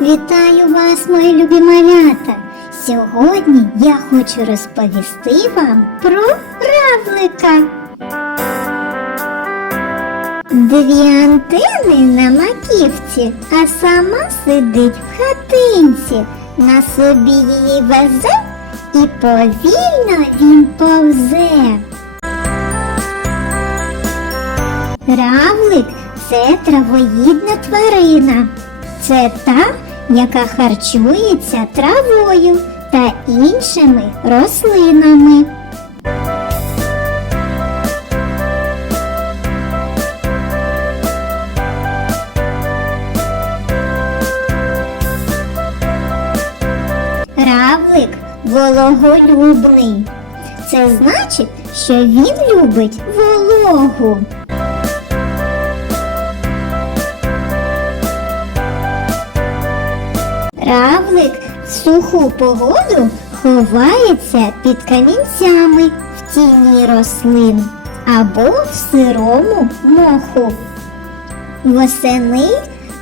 Вітаю вас, мої любі малята! Сьогодні я хочу розповісти вам про равлика. Дві антени на маківці, а сама сидить в хатинці, на собі її везе і повільно він повзе. Равлик це травоїдна тварина. Це та, яка харчується травою та іншими рослинами. Равлик вологолюбний. Це значить, що він любить вологу. Равлик в суху погоду ховається під камінцями в тіні рослин або в сирому моху. Восени,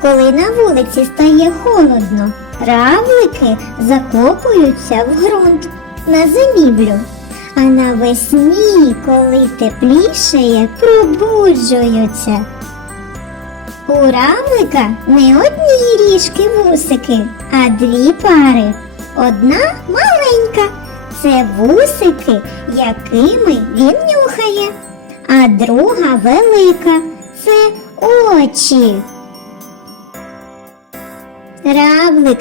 коли на вулиці стає холодно, равлики закопуються в ґрунт на зимівлю. А навесні, коли теплішає, пробуджуються. У равлика не одні ріжки вусики, а дві пари. Одна маленька це вусики, якими він нюхає, а друга велика це очі. Равлик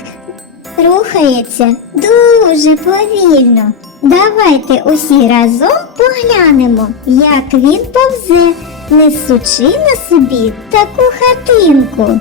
рухається дуже повільно. Давайте усі разом поглянемо, як він повзе, несучи на собі таку хатинку.